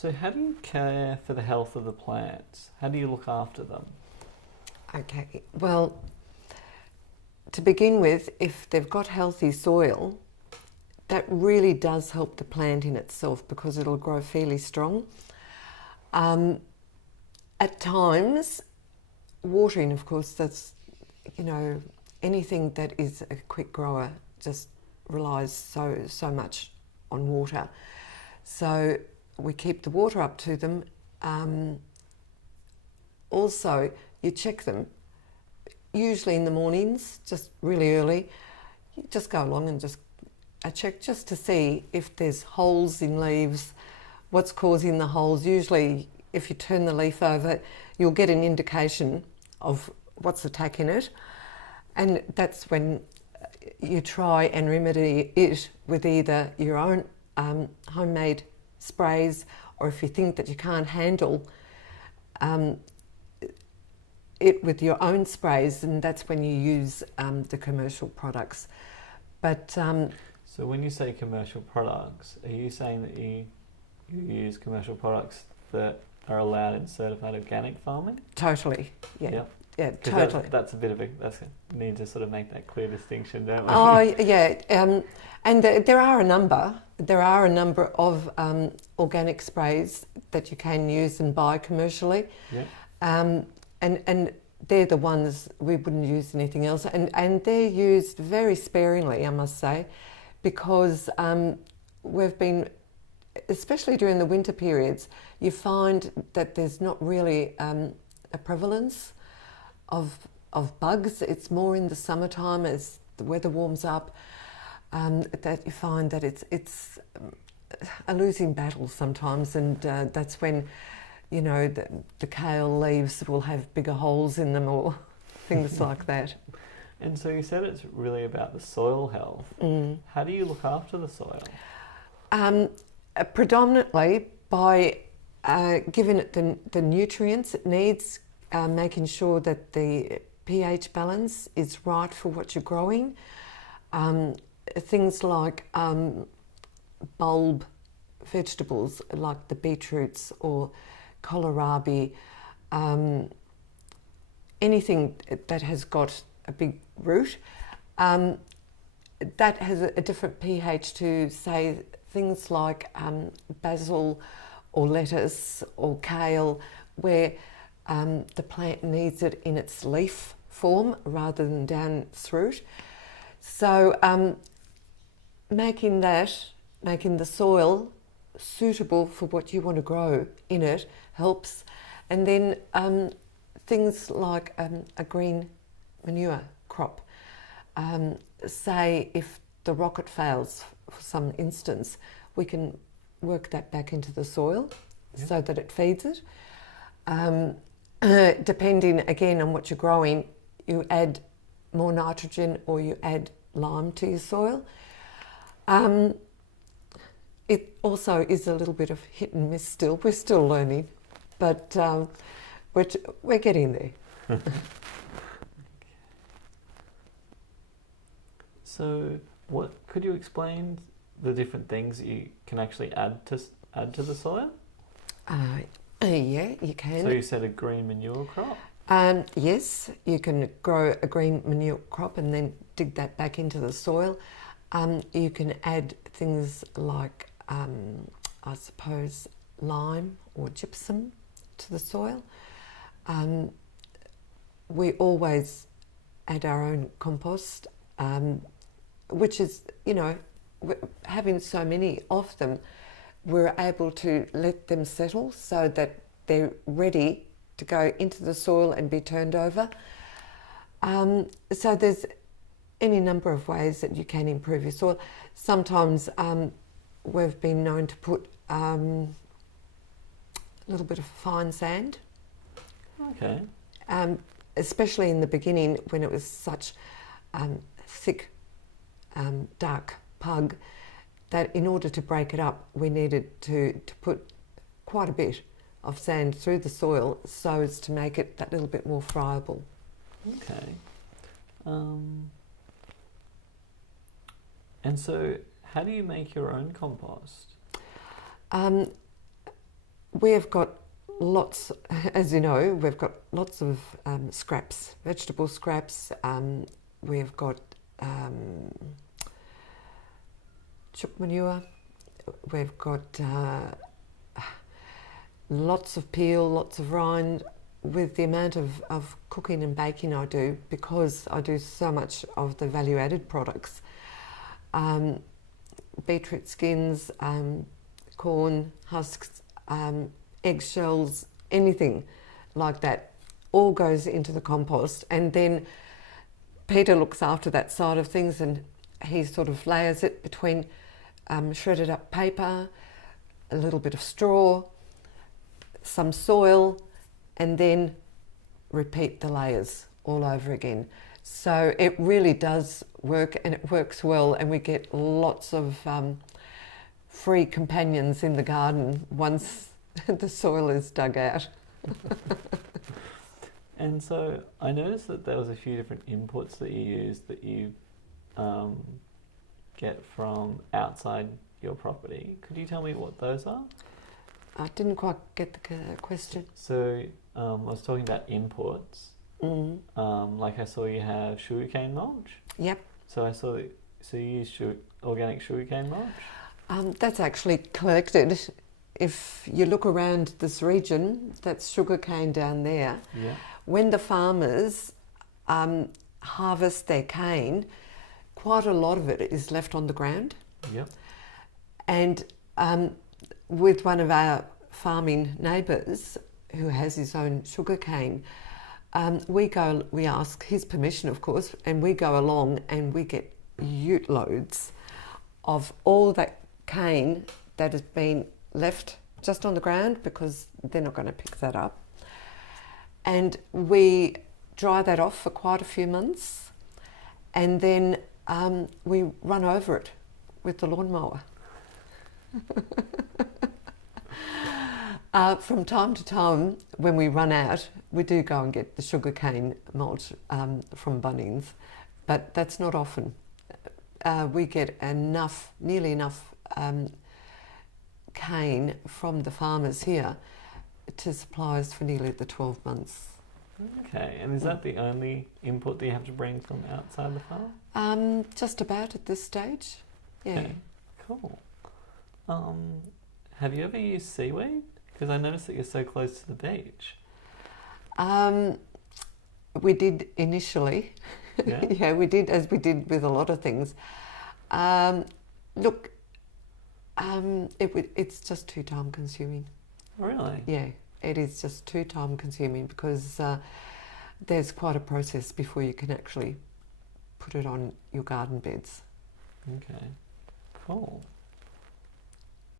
So how do you care for the health of the plants? How do you look after them? Okay, well, to begin with, if they've got healthy soil, that really does help the plant in itself because it'll grow fairly strong. At times, watering, of course, that's, anything that is a quick grower just relies so much on water. So we keep the water up to them. Also, you check them, usually in the mornings, just really early. You just go along and just check just to see if there's holes in leaves, what's causing the holes. Usually, if you turn the leaf over, you'll get an indication of what's attacking it. And that's when you try and remedy it with either your own homemade sprays, or if you think that you can't handle it with your own sprays, and that's when you use the commercial products. But so when you say commercial products, are you saying that you use commercial products that are allowed in certified organic farming? Totally, yeah. Yep. Yeah, totally. That's a bit of need to sort of make that clear distinction, don't we? Oh, yeah, and there are a number. There are a number of organic sprays that you can use and buy commercially. Yeah. And they're the ones we wouldn't use anything else. And they're used very sparingly, I must say, because we've been, especially during the winter periods, you find that there's not really a prevalence of bugs. It's more in the summertime as the weather warms up that you find that it's a losing battle sometimes, and that's when the kale leaves will have bigger holes in them or things like that. And so you said it's really about the soil health. How do you look after the soil? Predominantly by giving it the nutrients it needs, making sure that the pH balance is right for what you're growing. Things like bulb vegetables like the beetroots or kohlrabi, anything that has got a big root, that has a different pH to, say, things like basil or lettuce or kale, where the plant needs it in its leaf form rather than down its root. So making the soil suitable for what you want to grow in it helps. And then things like a green manure crop. Say if the rocket fails for some instance, we can work that back into the soil so that it feeds it. Depending again on what you're growing, you add more nitrogen or you add lime to your soil. It also is a little bit of hit and miss still. We're still learning, but we're getting there. So, what could you explain the different things that you can actually add to the soil? Yeah, you can. So you said a green manure crop? Yes, you can grow a green manure crop and then dig that back into the soil. You can add things like, I suppose, lime or gypsum to the soil. We always add our own compost, which is, having so many of them, we're able to let them settle so that they're ready to go into the soil and be turned over. So there's any number of ways that you can improve your soil. Sometimes we've been known to put a little bit of fine sand. Okay. Especially in the beginning when it was such thick, dark pug, that in order to break it up, we needed to put quite a bit of sand through the soil so as to make it that little bit more friable. Okay. And so how do you make your own compost? We have got lots, as you know, we've got lots of scraps, vegetable scraps. We've got chook manure. We've got lots of peel, lots of rind. With the amount of cooking and baking I do, because I do so much of the value-added products, beetroot skins, corn husks, eggshells, anything like that, all goes into the compost. And then Peter looks after that side of things, and he sort of layers it between shredded up paper, a little bit of straw, some soil, and then repeat the layers all over again. So it really does work, and it works well, and we get lots of free companions in the garden once the soil is dug out. And so I noticed that there was a few different inputs that you used that you get from outside your property. Could you tell me what those are? I didn't quite get the question. So I was talking about imports. Like I saw you have sugarcane mulch. Yep. So I saw that. So you use organic sugarcane mulch. That's actually collected. If you look around this region, that's sugarcane down there. Yeah. When the farmers harvest their cane, quite a lot of it is left on the ground. Yep. And with one of our farming neighbours who has his own sugarcane, we ask his permission, of course, and we go along and we get ute loads of all that cane that has been left just on the ground, because they're not going to pick that up. And we dry that off for quite a few months, and then we run over it with the lawnmower. From time to time, when we run out, we do go and get the sugarcane mulch from Bunnings, but that's not often. We get nearly enough cane from the farmers here to supply us for nearly the 12 months. Okay, and is that the only input that you have to bring from outside the farm? Just about at this stage, yeah. Okay, cool. Have you ever used seaweed? Because I noticed that you're so close to the beach. We did initially. Yeah? Yeah, we did, as we did with a lot of things. Look, it's just too time consuming. Really? Yeah, it is just too time consuming, because there's quite a process before you can actually put it on your garden beds. Okay, cool.